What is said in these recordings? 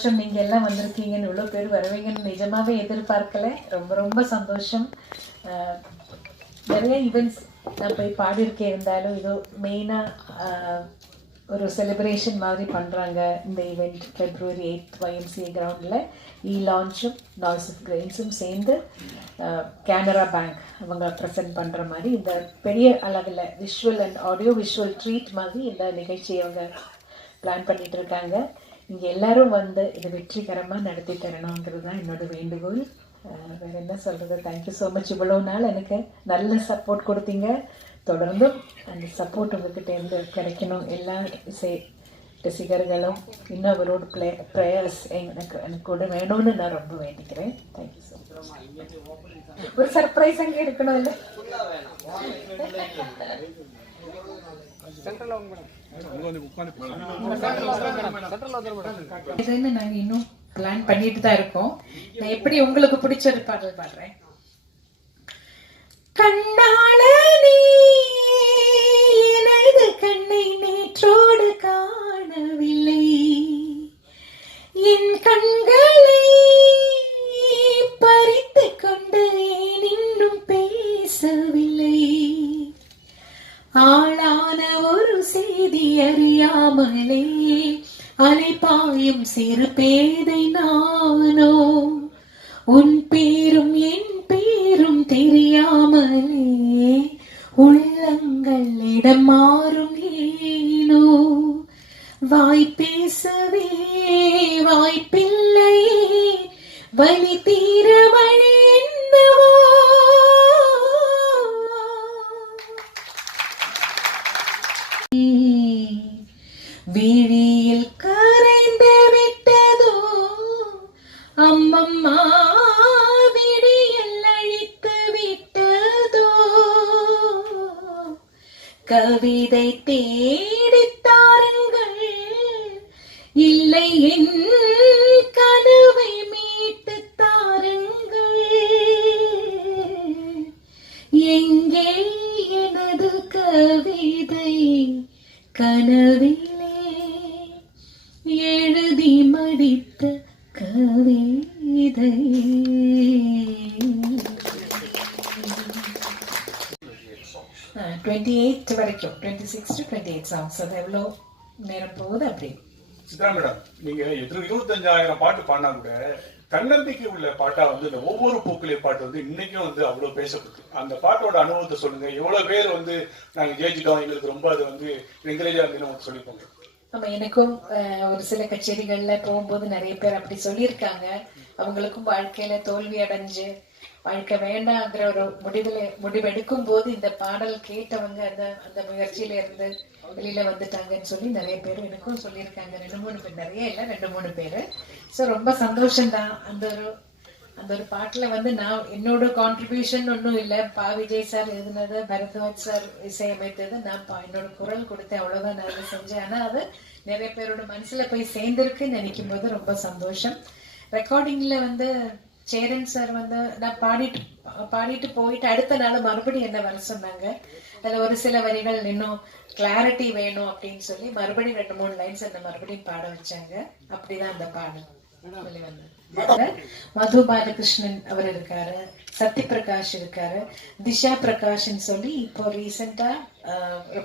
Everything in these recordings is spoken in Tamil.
சந்தோஷம். நீங்கள் எல்லாம் வந்திருக்கீங்கன்னு இவ்வளோ பேர் வருவீங்கன்னு நிஜமாவே எதிர்பார்க்கல. ரொம்ப ரொம்ப சந்தோஷம். நிறைய ஈவெண்ட்ஸ் நான் போய் பாடியிருக்கேன் இருந்தாலும் இதோ மெயினாக ஒரு செலிப்ரேஷன் மாதிரி பண்ணுறாங்க இந்த ஈவெண்ட் ஃபெப்ரவரி எயிட் ஒய்எம்சிஏ கிரவுண்டில் இ லான்ச்சும் நாய்ஸ் ஆஃப் கிரெயின்ஸும் சேர்ந்து கேனரா பேங்க் அவங்க ப்ரெசென்ட் பண்ணுற மாதிரி இந்த பெரிய அளவில் visual and audio visual treat மாதிரி இந்த நிகழ்ச்சியை அவங்க பிளான் பண்ணிகிட்டு இருக்காங்க. இங்கே எல்லாரும் வந்து இது வெற்றிகரமாக நடத்தி தரணுங்கிறது தான் என்னோட வேண்டுகோள். வேற என்ன சொல்கிறது தேங்க்யூ ஸோ மச் இவ்வளோ நாள் எனக்கு நல்ல சப்போர்ட் கொடுத்தீங்க. தொடர்ந்தும் அந்த சப்போர்ட் உங்ககிட்ட இருந்து கிடைக்கணும். எல்லா இசை ரசிகர்களும் இன்னும் அவரோட ப்ளே ப்ரேயர்ஸ் எனக்கு எனக்கு கூட வேணும்னு நான் ரொம்ப வேண்டிக்கிறேன். தேங்க்யூ ஸோ மச் ஒரு சர்ப்ரைஸ் அங்கே இருக்கணும் இல்லை நாங்க இன்னும் பிளான் பண்ணிட்டு தான் இருக்கோம். நான் எப்படி உங்களுக்கு பிடிச்சது பாடல் பாடுறேன். கண்ணால நீ எனது கண்ணை நேற்றோடு பேதை நானோ? உன் பேரும் என் பேரும் தெரியாமலே உள்ளங்கள் இடம் மாறும் ஏனோ? வாய் பேசவே வாய்ப்பில்லையே. வழி தீர வழி கவிதை தேடித்தாருங்கள். இல்லை என் கனவை மீட்டு தாருங்கள். எங்கே எனது கவிதை கனவிலே? எழுதி மடித்த கவிதை. டுவெண்ட்டி எயிட் வரைக்கும் twenty six to twenty eight songs அது எவ்வளோ நேரம் போகுது அப்படி? சித்ரா மேடம் நீங்க இருபத்தஞ்சாயிரம் பாட்டு பாடினா கூட தன்னம்பிக்கை உள்ள பாட்டா வந்து இந்த ஒவ்வொரு பூக்களே பாட்டு வந்து இன்னைக்கும் வந்து அவ்வளவு பேசப்படுது அந்த பாட்டோட அனுபவத்தை சொல்லுங்க. எவ்வளவு பேர் வந்து நாங்க ஜெயிச்சிட்டோம். எங்களுக்கு ரொம்ப அது வந்து என்கரேஜா இருந்து சொல்லிப்போங்க ஆமா எனக்கும் ஒரு சில கச்சேரிகள்ல போகும்போது நிறைய பேர் அப்படி சொல்லியிருக்காங்க. அவங்களுக்கும் வாழ்க்கையில தோல்வி அடைஞ்சு வாழ்க்கை வேண்டாங்கிற ஒரு முடிவுல முடிவெடுக்கும் போது இந்த பாடல் கேட்டவங்க அந்த அந்த முயற்சியில இருந்து வெளியில வந்துட்டாங்கன்னு சொல்லி நிறைய பேர் எனக்கும் சொல்லியிருக்காங்க. ரெண்டு மூணு பேர் நிறைய இல்லை ரெண்டு மூணு பேர். ஸோ ரொம்ப சந்தோஷம்தான். அந்த ஒரு அந்த ஒரு பாட்டுல வந்து நான் என்னோட கான்ட்ரிபியூஷன் ஒன்றும் இல்லை. பா விஜய் சார் எழுதினது பரத்வாஜ் சார் இசையமைத்தது நான் பா- என்னோட குரல் கொடுத்தேன். அவ்வளோதான் நான் அதை செஞ்சேன். ஆனால் அது நிறைய பேரோட மனசுல போய் சேர்ந்திருக்கு நினைக்கும் போது ரொம்ப சந்தோஷம். ரெக்கார்டிங்ல வந்து சேரன் சார் வந்து நான் பாடிட்டு பாடிட்டு போயிட்டு அடுத்த நாள் மறுபடியும் என்ன வர சொன்னாங்க? அதுல ஒரு சில வரிகள் இன்னும் கிளாரிட்டி வேணும் அப்படின்னு சொல்லி மறுபடியும் ரெண்டு மூணு லைன்ஸ் என்ன மறுபடியும் பாட வச்சாங்க. அப்படிதான் அந்த பாடல் வெளிவந்தது. வந்தது மது பாலகிருஷ்ணன் அவர் இருக்காரு சத்யபிரகாஷ் இருக்காரு திஷா பிரகாஷ்னு சொல்லி இப்போ ரீசெண்டா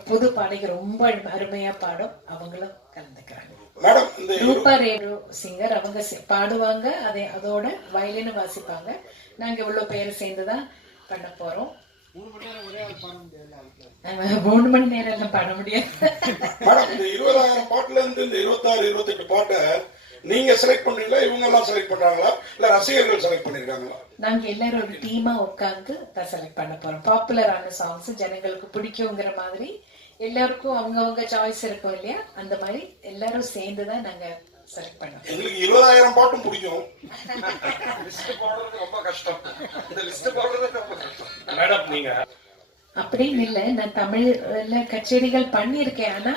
புது பாடகி ரொம்ப அருமையா பாடும் அவங்களும் கலந்துக்கிறாங்க. மேடம் இந்த ரூபா ரேடு சிங்கர் அவங்க பாடுவாங்க அதை அதோட வயலின் வாசிப்பாங்க. நாங்க இவ்வளவு பேர் சேர்ந்துதான் பண்ண போறோம். மூணு மணி நேரம் எல்லாம் பாட முடியாது. மேடம் இந்த இருபதாயிரம் பாட்டுல இருந்து இந்த இருபத்தாறு இருபத்தெட்டு பாட்டை நீங்க செலக்ட் பண்றீங்களா? இவங்க எல்லாம் செலக்ட் பண்றாங்களா? இல்ல ரசிகர்கள் செலக்ட் பண்ணிருக்காங்களா நாங்க எல்லாரும் ஒரு டீமா உட்கார்ந்து தான் செலக்ட் பண்ண போறோம். பாப்புலரான சாங்ஸ் ஜனங்களுக்கு பிடிக்குங்கிற மாதிரி எல்லாருக்கும் அவங்கவங்க சாய்ஸ் இருக்கும் இல்லையா? அந்த மாதிரி எல்லாரும் சேர்ந்து தான் நாங்க செலக்ட் பண்ணோம். எங்களுக்கு இருபதாயிரம் பாட்டும் பிடிக்கும். லிஸ்ட் போடுறது ரொம்ப கஷ்டம். இந்த லிஸ்ட் போடுறது ரொம்ப கஷ்டம். மேடம் நீங்க? அப்படின்னு இல்லை. நான் தமிழ்ல கச்சேரிகள் பண்ணியிருக்கேன். ஆனா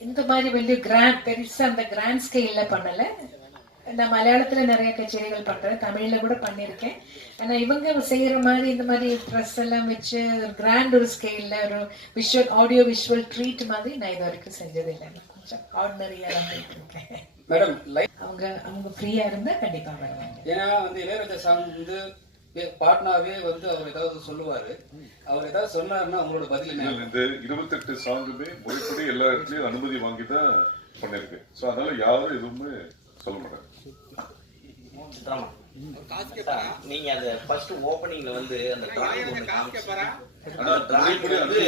இந்த மாதிரி வெளிய கிராண்ட் பெருசா அந்த கிராண்ட் ஸ்கேல்ல பண்ணல. நான் மலையாளத்துல நிறைய கச்சேரிகள் பண்றேன். தமிழ்ல கூட பண்ணியிருக்கேன் ஆனா இவங்க செய்யற மாதிரி இந்த மாதிரி ட்ரெஸ் எல்லாம் வச்சு கிராண்ட் ஒரு ஸ்கேல்ல ஒரு விஷுவல் ஆடியோ விஷுவல் ட்ரீட் மாதிரி நான் இது வரைக்கும் செஞ்சது இல்லை நான் கொஞ்சம் ஆர்டினரியா தான் போயிட்டு இருக்கேன் மேடம் அவங்க அவங்க ஃப்ரீயா இருந்தா கண்டிப்பா வருவாங்க. ஏன்னா வந்து இளையராஜா சாங் வந்து பாட்னாவே வந்து அவர் ஏதாவது சொல்லுவாரு. அவர் ஏதாவது சொன்னாருன்னா அவங்களோட பதில் என்ன? இல்ல, இந்த இருபத்தெட்டு சாங்குமே முறைப்படி எல்லா இடத்துலயும் அனுமதி வாங்கி தான் பண்ணிருக்கு. சோ அதனால யாரும் எதுவுமே சொல்ல மாட்டாங்க. நீங்க அந்த ஃபர்ஸ்ட் ஓபனிங்ல வந்து அந்த டிராயிங் ஒன்று காமிச்சீங்க. அந்த டிராயிங் வந்து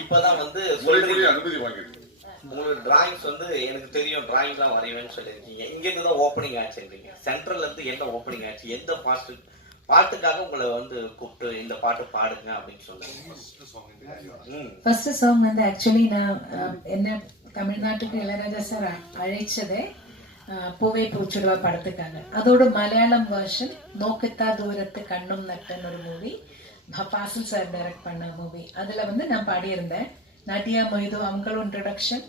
இப்பதான் வந்து முறைப்படி சொல்றீங்க. அனுமதி வாங்கிருக்கு உங்களுக்கு டிராயிங்ஸ் வந்து எனக்கு தெரியும் டிராயிங்லாம் வரைவேன்னு சொல்லியிருக்கீங்க. இங்க இருந்து தான் ஓப்பனிங் ஆச்சுன்றீங்க சென்ட்ரல்ல இருந்து என்ன ஓப்பனிங் ஆச்சு? எந்த பாட்டு பாட்டுக்காக உங்களை வந்து கூப்பிட்டு இந்த பாட்டு பாடுங்க அப்படின்னு சொன்னாங்க ஃபர்ஸ்ட் சாங் வந்து ஆக்சுவலி நான் என்ன தமிழ்நாட்டுக்கு இளையராஜா சார் அழைச்சதே அஹ், பூவே பூச்சுடுவா படத்துக்காக அதோட மலையாளம் வெர்ஷன் நோக்கத்தா தூரத்து கண்ணும் நட்டுன்னு ஒரு மூவி ஃபாசில் சார் டைரக்ட் பண்ண மூவி அதில் வந்து நான் பாடியிருந்தேன் நதியா மொய்து அவங்களும் இன்ட்ரடக்ஷன்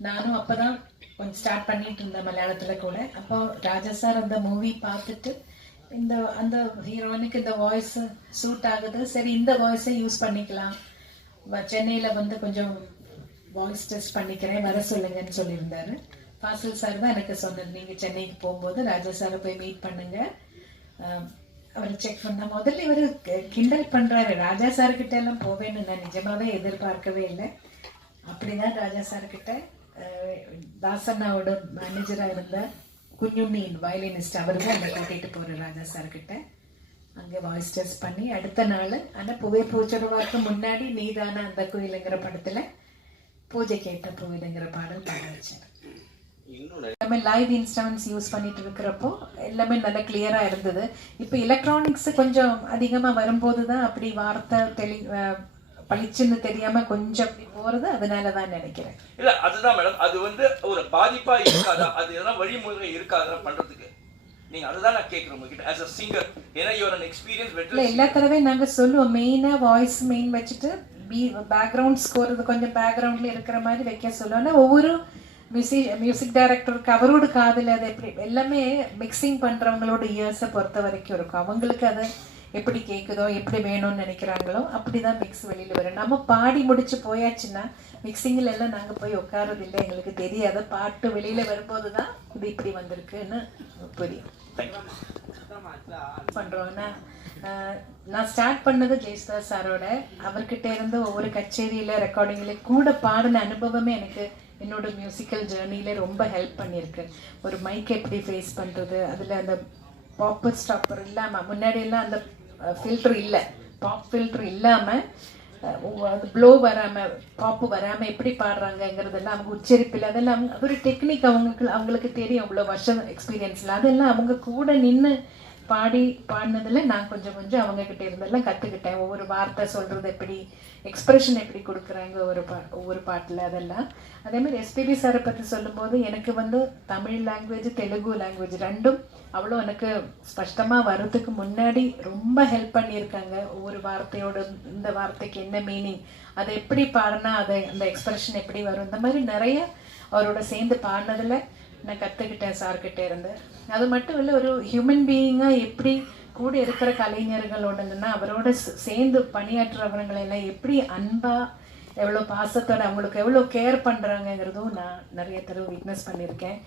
நானும் அப்போ தான் கொஞ்சம் ஸ்டார்ட் பண்ணிட்டு இருந்தேன் மலையாளத்துல கூட அப்போ ராஜா சார் அந்த மூவி பார்த்துட்டு இந்த அந்த ஹீரோயினுக்கு இந்த வாய்ஸ் சூட் ஆகுது சரி இந்த வாய்ஸை யூஸ் பண்ணிக்கலாம் சென்னையில் வந்து கொஞ்சம் வாய்ஸ் டெஸ்ட் பண்ணிக்கிறேன் வர சொல்லுங்கன்னு சொல்லியிருந்தாரு பார்சல் சார் தான் எனக்கு சொன்னது. நீங்கள் சென்னைக்கு போகும்போது ராஜா சாரை போய் மீட் பண்ணுங்க. அவரை அவர் செக் பண்ண முதல்ல இவர் கிண்டல் பண்ணுறாரு ராஜா சார்கிட்ட எல்லாம் போவேன்னு நான் நிஜமாவே எதிர்பார்க்கவே இல்லை. அப்படிதான் ராஜா சார்கிட்ட தாசண்ணாவோட மேனேஜராக இருந்த குஞ்சுண்ணி வயலினிஸ்ட் அவர் தான் என்னை கூட்டிகிட்டு போகிற ராஜா சார்கிட்ட அங்கே வாய்ஸ் டெஸ்ட் பண்ணி அடுத்த நாள் ஆனால் புகை பூச்சரவாக்கு முன்னாடி நீதான அந்த கோயிலுங்கிற படத்தில் பூஜை கேட்ட கோயிலுங்கிற பாடல் பாட வச்சேன் எல்லாமே லைவ் இன்ஸ்ட்ருமெண்ட்ஸ் யூஸ் பண்ணிட்டு இருக்கிறப்போ எல்லாமே நல்லா கிளியரா இருந்தது. இப்போ எலக்ட்ரானிக்ஸ் கொஞ்சம் அதிகமா வரும்போது தான் அப்படி வார்த்தை தெளி பளிச்சுன்னு தெரியாம கொஞ்சம் அப்படி போறது அதனால தான் நினைக்கிறேன். இல்ல அதுதான் மேடம் அது வந்து ஒரு பாதிப்பா இருக்காதா? அது எதனா வழிமுறை இருக்காதா பண்றதுக்கு? நீங்க அதுதான் நான் கேக்குறேன் உங்ககிட்ட. ஆஸ் அ சிங்கர் ஏன்னா யுவர் an எக்ஸ்பீரியன்ஸ் இல்ல எல்லா தடவையும் நாங்க சொல்லுவோம். மெயினா வாய்ஸ் மெயின் வச்சுட்டு பி பேக்ரவுண்ட் ஸ்கோர் கொஞ்சம் பேக்ரவுண்ட்ல இருக்கிற மாதிரி வைக்க சொல்லுவோம். ஒவ்வொரு மியூசிக் மியூசிக் டைரக்டருக்கு அவரோட காதில் அது எப்படி எல்லாமே மிக்சிங் பண்ணுறவங்களோட இயர்ஸை பொறுத்த வரைக்கும் இருக்கும். அவங்களுக்கு அது எப்படி கேட்குதோ எப்படி வேணும்னு நினைக்கிறாங்களோ அப்படி தான் மிக்ஸ் வெளியில் வரும். நம்ம பாடி முடிச்சு போயாச்சுன்னா மிக்சிங்கில் எல்லாம் நாங்கள் போய் உட்காரதில்லை எங்களுக்கு தெரியாத. பாட்டு வெளியில் வரும்போது தான் இது இப்படி வந்திருக்குன்னு புரியும். பண்ணுறோன்னா நான் ஸ்டார்ட் பண்ணது ஜெயசுதாஸ் சாரோட. அவர்கிட்ட இருந்து ஒவ்வொரு கச்சேரியில் ரெக்கார்டிங்கில் கூட பாடின அனுபவமே எனக்கு என்னோட மியூசிக்கல் ஜேர்னியில் ரொம்ப ஹெல்ப் பண்ணியிருக்கு. ஒரு மைக் எப்படி ஃபேஸ் பண்ணுறது அதில் அந்த பாப்பர் ஸ்டாப்பர் இல்லாமல் முன்னாடியெல்லாம் அந்த ஃபில்ட்ரு இல்லை. பாப் ஃபில்ட்ரு இல்லாமல் அது ப்ளோ வராமல் பாப்பு வராமல் எப்படி பாடுறாங்கங்கிறதெல்லாம் அவங்க உச்சரிப்பில் அதெல்லாம் அவங்க ஒரு டெக்னிக் அவங்களுக்கு அவங்களுக்கு தெரியும். அவ்வளோ வருஷம் எக்ஸ்பீரியன்ஸில் அதெல்லாம் அவங்க கூட நின்று பாடி பாடினதில் நான் கொஞ்சம் கொஞ்சம் அவங்கக்கிட்ட இருந்தெல்லாம் கற்றுக்கிட்டேன் ஒவ்வொரு வார்த்தை சொல்கிறது எப்படி எக்ஸ்பிரஷன் எப்படி கொடுக்குறாங்க ஒவ்வொரு பா ஒவ்வொரு பாட்டில் அதெல்லாம். அதே மாதிரி எஸ்பிபி சாரை பற்றி சொல்லும்போது எனக்கு வந்து தமிழ் லாங்குவேஜ் தெலுங்கு லாங்குவேஜ் ரெண்டும் அவ்வளோ எனக்கு ஸ்பஷ்டமாக வர்றதுக்கு முன்னாடி ரொம்ப ஹெல்ப் பண்ணியிருக்காங்க. ஒவ்வொரு வார்த்தையோட இந்த வார்த்தைக்கு என்ன மீனிங் அதை எப்படி பாடினா அதை அந்த எக்ஸ்ப்ரெஷன் எப்படி வரும் இந்த மாதிரி நிறைய அவரோட சேர்ந்து பாடினதில் நான் கற்றுக்கிட்டேன் சார்கிட்ட இருந்து. அது மட்டும் இல்லை ஒரு ஹியூமன் பீயிங்காக எப்படி கூட இருக்கிற கலைஞர்களோடனா அவரோட சேர்ந்து பணியாற்றுறவங்களை எல்லாம் எப்படி அன்பாக எவ்வளோ பாசத்தோட அவங்களுக்கு எவ்வளோ கேர் பண்ணுறாங்கங்கிறதும் நான் நிறைய தடவை விட்னஸ் பண்ணியிருக்கேன்.